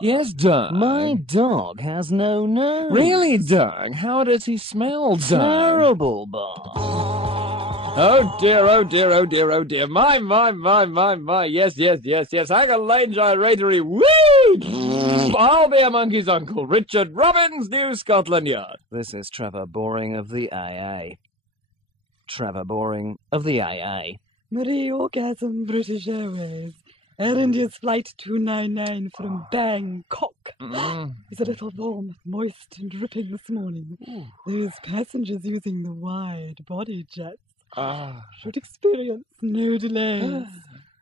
Yes, Doug. My dog has no nose. Really, Doug? How does he smell, Doug? Terrible, Bob. Oh dear, oh dear, oh dear, oh dear. My. Yes. Hang a lane gyratory. Whee! I'll be a monkey's uncle. Richard Robbins, New Scotland Yard. This is Trevor Boring of the AA. Trevor Boring of the AA. Orgasm, British Airways. Air India's flight 299 from Bangkok is a little warm, moist and dripping this morning. Those passengers using the wide body jets should experience no delays.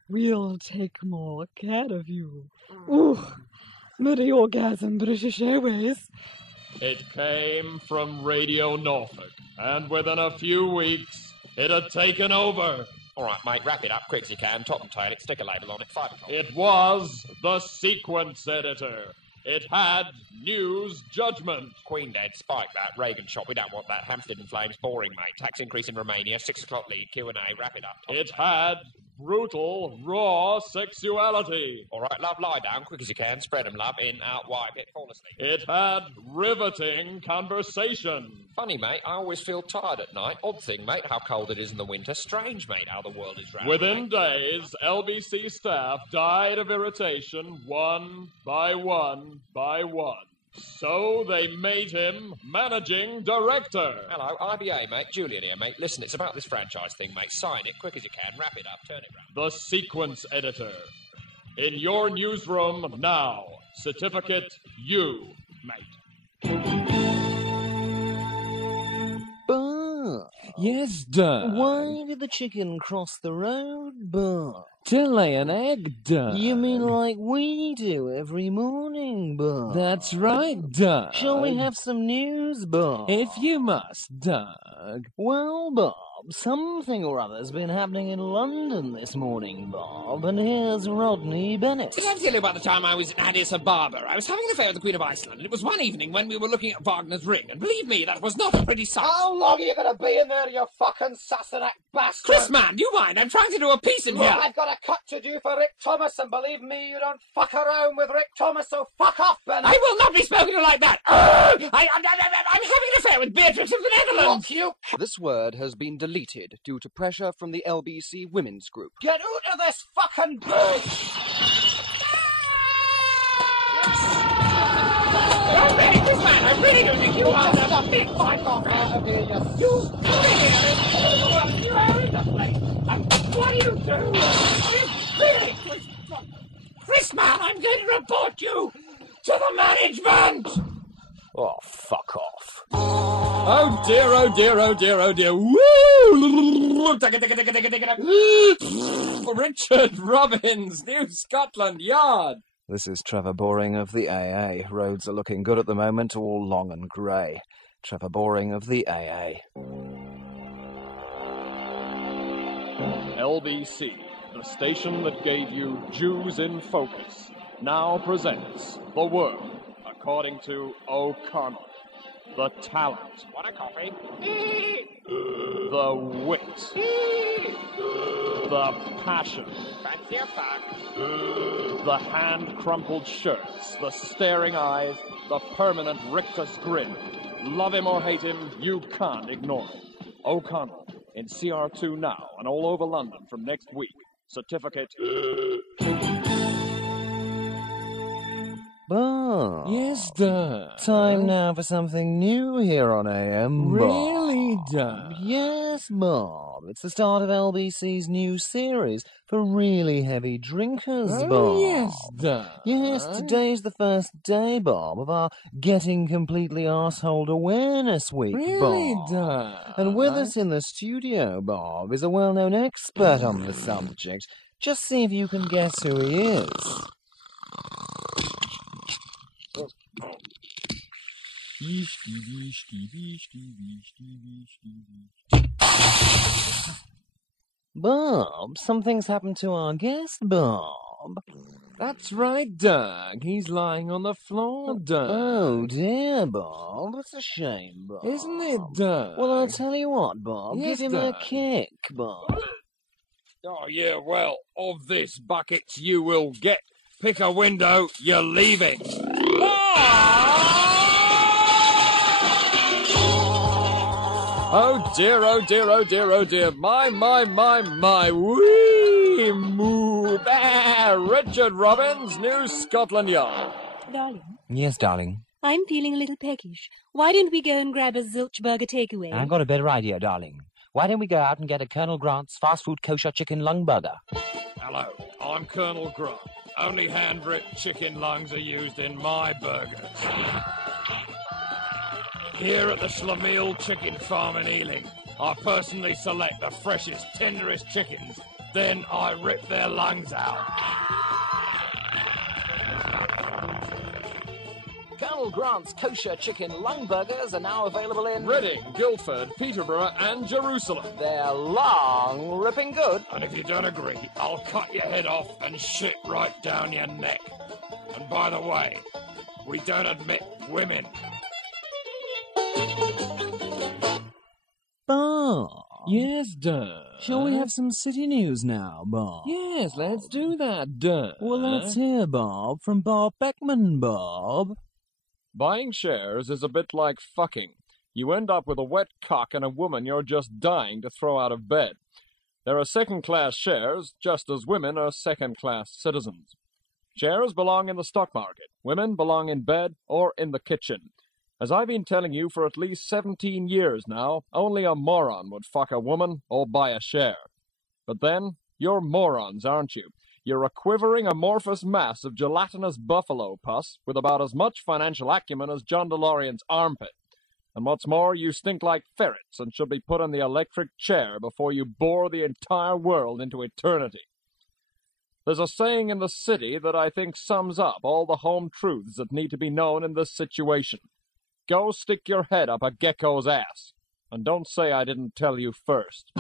We'll take more care of you. Orgasm, British Airways. It came from Radio Norfolk, and within a few weeks, it had taken over. All right, mate, wrap it up quick as you can. Top and tail it, stick a label on it, 5 o'clock. It was the sequence editor. It had news judgment. Queen dead, spike that, Reagan shot, we don't want that. Hampstead in flames, boring, mate. Tax increase in Romania, 6 o'clock lead, Q&A, wrap it up. It had brutal, raw sexuality. All right, love, lie down, quick as you can. Spread 'em, love, in, out, wipe it, fall asleep. It had riveting conversation. Funny, mate, I always feel tired at night. Odd thing, mate, how cold it is in the winter. Strange, mate, how the world is round. Within days, LBC staff died of irritation one by one by one. So they made him managing director. Hello, IBA, mate. Julian here, mate. Listen, it's about this franchise thing, mate. Sign it quick as you can. Wrap it up. Turn it round. The sequence editor. In your newsroom now. Certificate U, mate. Bob. Yes, Doug. Why did the chicken cross the road, Bob? To lay an egg, Doug. You mean like we do every morning, Bob? That's right, Doug. Shall we have some news, Bob? If you must, Doug. Well, Bob, something or other's been happening in London this morning, Bob, and here's Rodney Bennett. Did I tell you about the time I was in Addis Ababa? I was having an affair with the Queen of Iceland, and it was one evening when we were looking at Wagner's Ring, and believe me, that was not a pretty sight. How long are you going to be in there, you fucking Sassenach bastard? Chris, man, do you mind? I'm trying to do a piece in here. I've got a cut to do for Rick Thomas, and believe me, you don't fuck around with Rick Thomas, so fuck off, Bennett. I will not be spoken to like that. I'm having an affair with Beatrix of the Netherlands. Look, you... This word has been deleted due to pressure from the LBC Women's Group. Get out of this fucking bitch! Oh, really, Chris, man, I really don't think you are the big fight off out of here, you are in the place. What do you do? Really, Chris, man, I'm going to report you to the management. Oh, fuck off. Oh dear, oh dear, oh dear, oh dear. Woo! Richard Robbins, New Scotland Yard. This is Trevor Boring of the AA. Roads are looking good at the moment, all long and grey. Trevor Boring of the AA. LBC, the station that gave you Jews in Focus, now presents The World According to O'Connell. The talent. Want a coffee? The wit. The passion. Fancy a fuck? The hand-crumpled shirts. The staring eyes. The permanent rictus grin. Love him or hate him, you can't ignore him. O'Connell, in CR2 now and all over London from next week. Certificate... Bob. Yes, Doug. Time now for something new here on AM, Bob. Really, Doug? Yes, Bob. It's the start of LBC's new series for really heavy drinkers, Bob. Oh, yes, Doug. Yes, today's the first day, Bob, of our Getting Completely Arseholed Awareness Week, Really, Bob. Doug? And with us in the studio, Bob, is a well-known expert on the subject. Just see if you can guess who he is. Bob, something's happened to our guest, Bob. That's right, Doug. He's lying on the floor, Doug. Oh, dear, Bob. That's a shame, Bob. Isn't it, Doug? Well, I'll tell you what, Bob. Yes, Give him Doug. a kick, Bob. Oh, yeah, well, of this buckets you will get. pick a window, you're leaving. Oh dear, oh dear, oh dear, oh dear. My. Wee moo. Bah! Richard Robbins, New Scotland Yard. Darling, Yes, darling. I'm feeling a little peckish. Why don't we go and grab a Zilchburger takeaway? I've got a better idea, darling. Why don't we go out and get a Colonel Grant's fast food kosher chicken lung burger? Hello, I'm Colonel Grant. Only hand-ripped chicken lungs are used in my burgers. Here at the Schlemiel Chicken Farm in Ealing, I personally select the freshest, tenderest chickens. Then I rip their lungs out. Colonel Grant's kosher chicken lung burgers are now available in Reading, Guildford, Peterborough and Jerusalem. They're long, ripping good. And if you don't agree, I'll cut your head off and shit right down your neck. And by the way, we don't admit women. Bob. Yes, duh. Shall we have some city news now, Bob? Yes, let's do that, duh. Well, let's hear, Bob, from Bob Beckman, Bob. Buying shares is a bit like fucking. You end up with a wet cock and a woman you're just dying to throw out of bed. There are second-class shares, just as women are second-class citizens. Shares belong in the stock market. Women belong in bed or in the kitchen. As I've been telling you for at least 17 years now, only a moron would fuck a woman or buy a share. But then, you're morons, aren't you? You're a quivering amorphous mass of gelatinous buffalo pus with about as much financial acumen as John DeLorean's armpit. And what's more, you stink like ferrets and should be put in the electric chair before you bore the entire world into eternity. There's a saying in the city that I think sums up all the home truths that need to be known in this situation. Go stick your head up a gecko's ass. And don't say I didn't tell you first.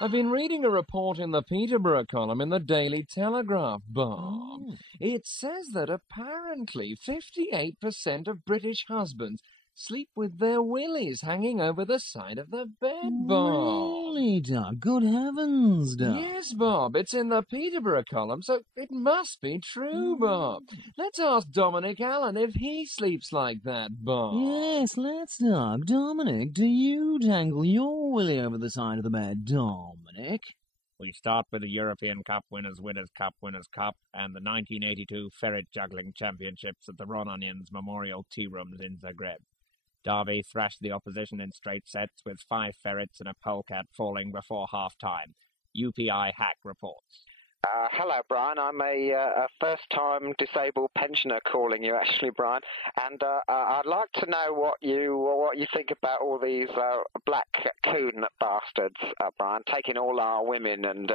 I've been reading a report in the Peterborough column in the Daily Telegraph, Bob. It says that apparently 58% of British husbands sleep with their willies hanging over the side of the bed, Bob. Really, Doc? Good heavens, Doc. Yes, Bob. It's in the Peterborough column, so it must be true, Bob. Let's ask Dominic Allen if he sleeps like that, Bob. Yes, let's, Doc. Dominic, do you dangle your willy over the side of the bed, Dominic? We start with the European Cup Winners' Cup and the 1982 Ferret Juggling Championships at the Ron Onions Memorial Tea Rooms in Zagreb. Derby thrashed the opposition in straight sets with 5 ferrets and a polecat falling before half-time. UPI Hack reports. Hello, Brian. I'm a first-time disabled pensioner calling you, actually, Brian. And I'd like to know what you think about all these black coon bastards, Brian, taking all our women and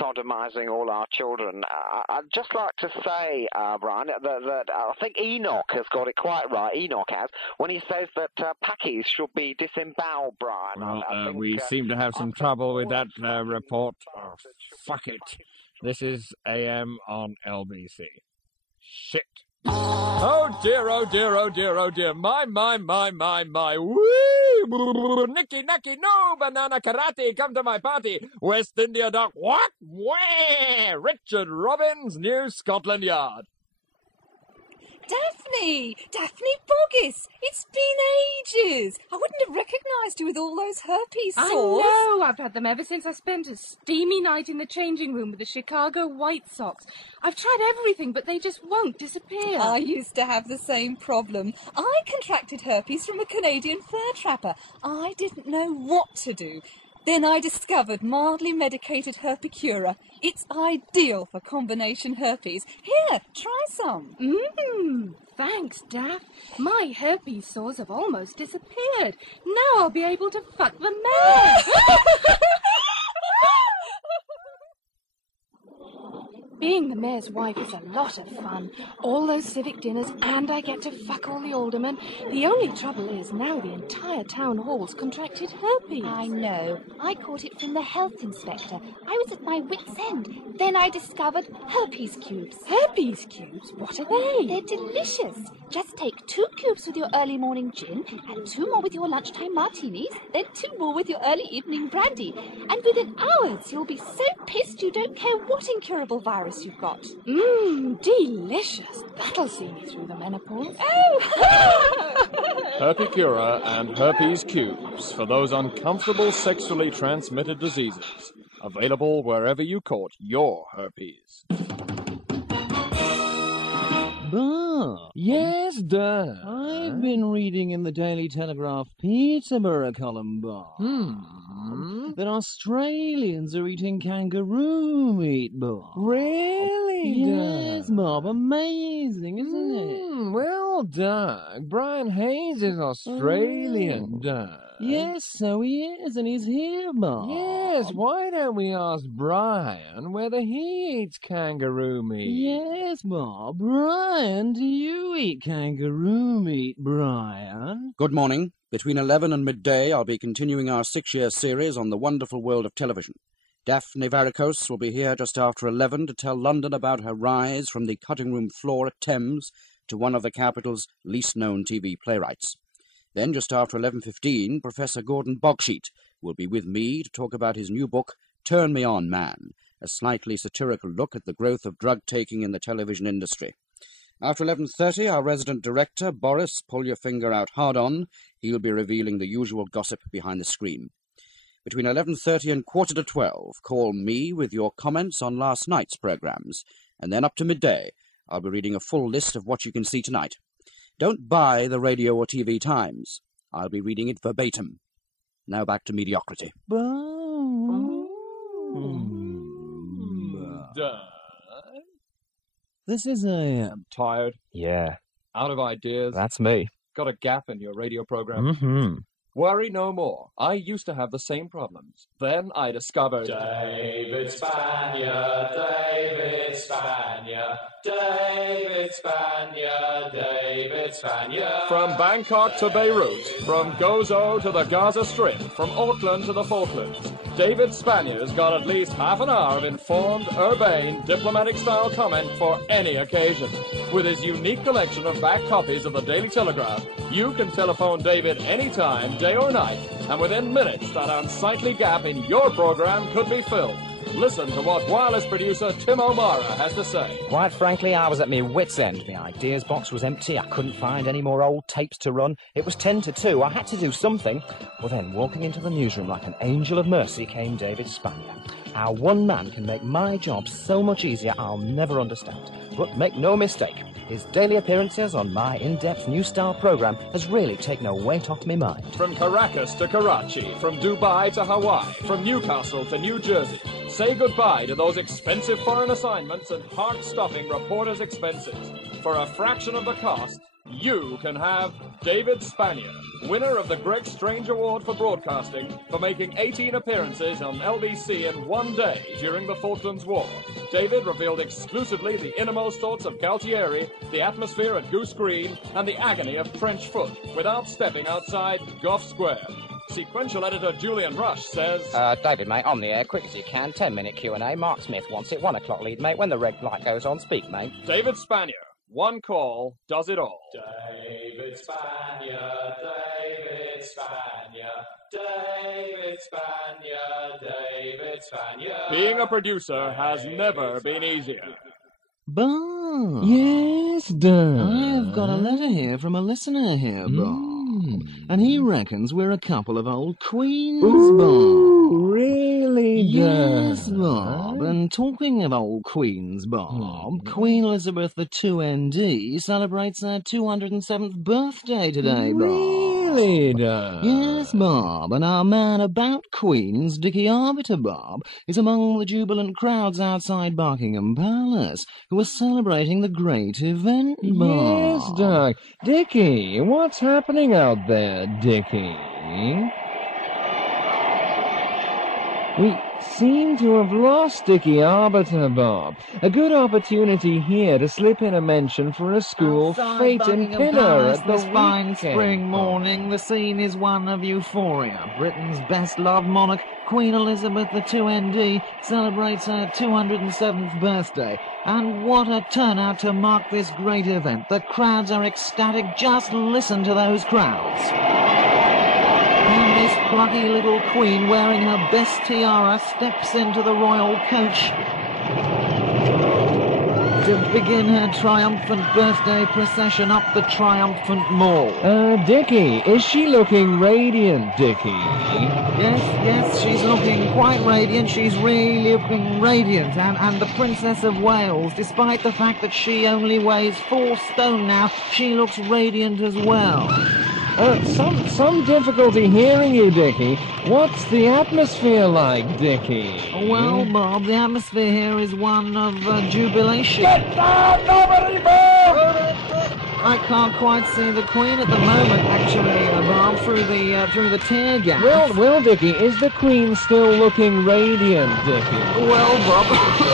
sodomizing all our children. I'd just like to say, Brian, that I think Enoch has got it quite right. Enoch has when he says that Packies should be disemboweled, Brian. Well, I think, we seem to have some trouble with that report. Oh, fuck it. This is AM on LBC. Shit. Oh dear, oh dear, oh dear, oh dear. My. Woo! Nicky, no, banana karate, come to my party. West India Dock, what? Where? Richard Robbins, New Scotland Yard. Daphne Boggis! It's been ages! I wouldn't have recognised you with all those herpes sores. I know! I've had them ever since I spent a steamy night in the changing room with the Chicago White Sox. I've tried everything, but they just won't disappear. I used to have the same problem. I contracted herpes from a Canadian fur trapper. I didn't know what to do. Then I discovered mildly medicated Herpicura. It's ideal for combination herpes. Here, try some. Thanks, Daff. My herpes sores have almost disappeared. Now I'll be able to fuck the man. Being the mayor's wife is a lot of fun. All those civic dinners, and I get to fuck all the aldermen. The only trouble is now the entire town hall's contracted herpes. I know. I caught it from the health inspector. I was at my wit's end. Then I discovered herpes cubes. Herpes cubes? What are they? They're delicious. Just take 2 cubes with your early morning gin, and 2 more with your lunchtime martinis, then 2 more with your early evening brandy. And within hours, you'll be so pissed you don't care what incurable virus you've got. Delicious. That'll see me through the menopause. Oh! Herpicura and herpes cubes for those uncomfortable sexually transmitted diseases. Available wherever you caught your herpes. Bob. Yes, Dad. I've been reading in the Daily Telegraph Peterborough column, Bob, that Australians are eating kangaroo meat, Bob. Really, Yes, Bob. Amazing, isn't it? Well, Doug, Brian Hayes is Australian, Doug. Yes, so he is, and he's here, Bob. Yes, why don't we ask Brian whether he eats kangaroo meat? Yes, Bob. Brian, do you eat kangaroo meat, Brian? Good morning. Between 11 and midday, I'll be continuing our 6-year series on the wonderful world of television. Daphne Varicose will be here just after 11 to tell London about her rise from the cutting-room floor at Thames to one of the capital's least-known TV playwrights. Then, just after 11:15, Professor Gordon Bogsheet will be with me to talk about his new book, Turn Me On, Man, a slightly satirical look at the growth of drug-taking in the television industry. After 11:30, our resident director, Boris, pull your finger out hard on, he'll be revealing the usual gossip behind the screen. Between 11:30 and 11:45, call me with your comments on last night's programmes, and then up to midday, I'll be reading a full list of what you can see tonight. Don't buy the radio or TV Times. I'll be reading it verbatim. Now back to mediocrity. This is a... Tired? Yeah. Out of ideas? That's me. Got a gap in your radio program? Worry no more. I used to have the same problems. Then I discovered... David Spanier, David Spanier, David Spanier, David Spanier. From Bangkok to Beirut, from Gozo to the Gaza Strip, from Auckland to the Falklands, David Spanier's got at least half an hour of informed, urbane, diplomatic-style comment for any occasion. With his unique collection of back copies of the Daily Telegraph, you can telephone David anytime, day or night, and within minutes that unsightly gap in your program could be filled. Listen to what wireless producer Tim O'Mara has to say. Quite frankly, I was at my wit's end. The ideas box was empty. I couldn't find any more old tapes to run. It was 10 to 2. I had to do something. Well then, walking into the newsroom like an angel of mercy came David Spanier. How one man can make my job so much easier, I'll never understand. But make no mistake, his daily appearances on my in-depth new style programme has really taken a weight off my mind. From Caracas to Karachi, from Dubai to Hawaii, from Newcastle to New Jersey, say goodbye to those expensive foreign assignments and heart-stopping reporters' expenses. For a fraction of the cost, you can have David Spanier, winner of the Greg Strange Award for Broadcasting for making 18 appearances on LBC in one day during the Falklands War. David revealed exclusively the innermost thoughts of Galtieri, the atmosphere at Gough Green, and the agony of trench foot without stepping outside Gough Square. Sequential editor Julian Rush says... David, mate, on the air, quick as you can. 10-minute Q&A. Mark Smith wants it. 1 o'clock lead, mate. When the red light goes on, speak, mate. David Spanier. One call does it all. David Spanier, David Spanier, David Spanier, David Spanier. Being a producer has never been easier. Bob. Yes, Doug. I've got a letter here from a listener here, Bob. And he reckons we're a couple of old queens, Bob. Really, Yes, Bob. And talking of old queens, Bob, Queen Elizabeth II celebrates her 207th birthday today, Bob. Really, Doug? Yes, Bob. And our man about Queens, Dickie Arbiter, Bob, is among the jubilant crowds outside Buckingham Palace who are celebrating the great event, Bob. Yes, Doug. Dickie, what's happening out there, Dickie? We seem to have lost Dickie Arbiter, Bob. A good opportunity here to slip in a mention for a school Outside fete in Buckingham Pinner Palace at the this fine weekend. spring morning, the scene is one of euphoria. Britain's best-loved monarch, Queen Elizabeth II ND, celebrates her 207th birthday. And what a turnout to mark this great event. The crowds are ecstatic. Just listen to those crowds. And this plucky little queen, wearing her best tiara, steps into the royal coach to begin her triumphant birthday procession up the triumphant mall. Dickie, is she looking radiant, Dickie? Yes, she's looking quite radiant. She's really looking radiant. And the Princess of Wales, despite the fact that she only weighs 4 stone now, she looks radiant as well. Some difficulty hearing you, Dickie. What's the atmosphere like, Dickie? Well, Bob, the atmosphere here is one of jubilation. Get down! Nobody move! I can't quite see the Queen at the moment, actually, Bob, through the tear gas. Well, Dickie, is the Queen still looking radiant, Dickie? Well, Bob,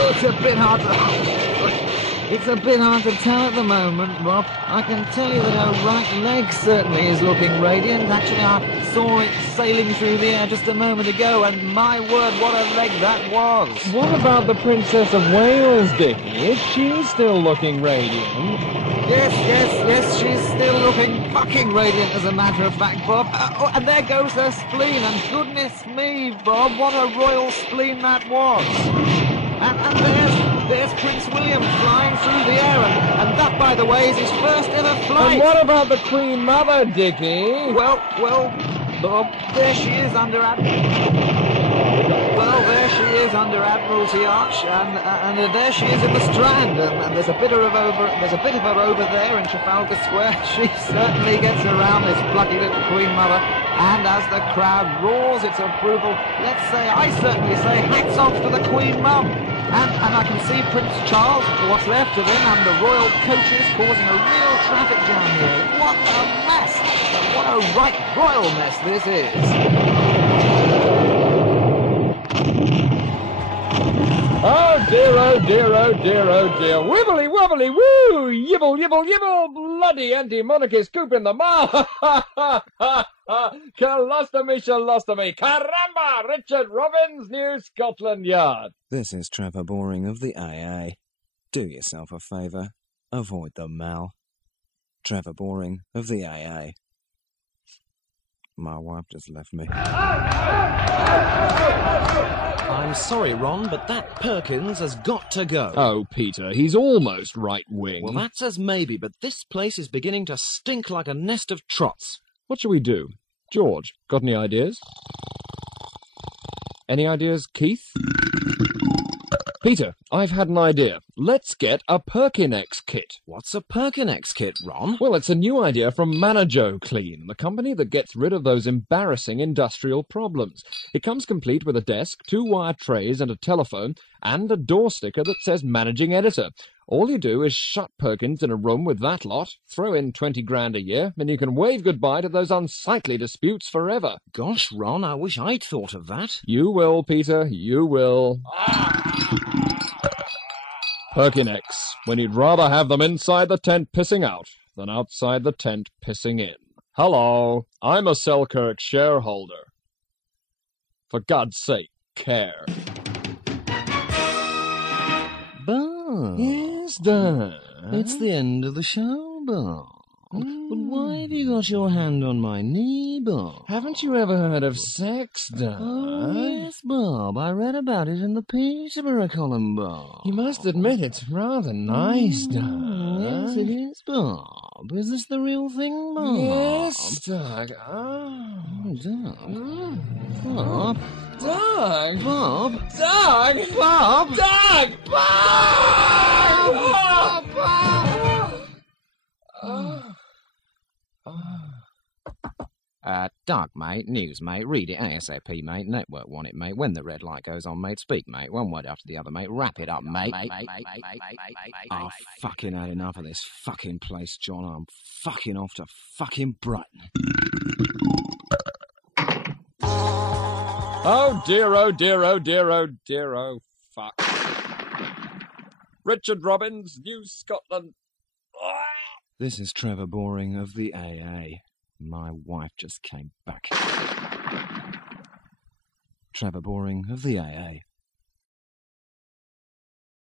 it's a bit hard to tell at the moment, Bob. I can tell you that her right leg certainly is looking radiant. Actually, I saw it sailing through the air just a moment ago, and my word, what a leg that was. What about the Princess of Wales, Dickie? Is she still looking radiant? Yes, she's still looking fucking radiant, as a matter of fact, Bob. And there goes her spleen, and goodness me, Bob, what a royal spleen that was. And there's Prince William flying through the air, and that, by the way, is his first ever flight. And what about the Queen Mother, Dickie? Well, Bob, there she is under Admiralty Arch, and there she is in the Strand, and there's a bit of her over there in Trafalgar Square. She certainly gets around, this plucky little Queen Mother. And as the crowd roars its approval, I certainly say, hats off to the Queen Mum. And I can see Prince Charles, what's left of him, and the royal coaches causing a real traffic jam here. What a mess! What a right royal mess this is. Oh dear, oh dear, oh dear, oh dear. Wibbly wobbly woo! Yibble, yibble, yibble! Bloody anti-monarchist coop in the mouth! Ha ha ha ha ha! Colostomy! Caramba! Richard Robbins, New Scotland Yard. This is Trevor Boring of the AA. Do yourself a favour. Avoid the mal. Trevor Boring of the AA. My wife just left me. I'm sorry, Ron, but that Perkins has got to go. Oh, Peter, he's almost right-wing. Well, that says maybe, but this place is beginning to stink like a nest of trots. What shall we do? George, got any ideas? Any ideas, Keith? Peter, I've had an idea. Let's get a Perkinex kit. What's a Perkinex kit, Ron? Well, it's a new idea from Manajo Clean, the company that gets rid of those embarrassing industrial problems. It comes complete with a desk, 2 wire trays and a telephone, and a door sticker that says Managing Editor. All you do is shut Perkins in a room with that lot, throw in 20 grand a year, and you can wave goodbye to those unsightly disputes forever. Gosh, Ron, I wish I'd thought of that. You will, Peter, you will. Perkinex, when you'd rather have them inside the tent pissing out than outside the tent pissing in. Hello, I'm a Selkirk shareholder. For God's sake, care. Bob. Yes, Dad? It's the end of the show, Bob. But why have you got your hand on my knee, Bob? Haven't you ever heard of sex, Dad? Oh, yes, Bob. I read about it in the Peterborough column, Bob. You must admit it's rather nice, Dad. Yes, it is, Bob. Is this the real thing, Bob? Yes, Doug. Oh, Doug. Bob. Doug. Bob. Doug. Bob. Doug. Bob. Bob. Doug, mate, news, mate, read it ASAP, mate, network want it, mate, when the red light goes on, mate, speak, mate, one word after the other, mate, wrap it up, mate. I've fucking had enough of this fucking place, John, I'm fucking off to fucking Brighton. Oh dear, oh dear, oh dear, oh dear, oh fuck. Richard Robbins, New Scotland. This is Trevor Boring of the AA. My wife just came back. Trevor Boring of the AA.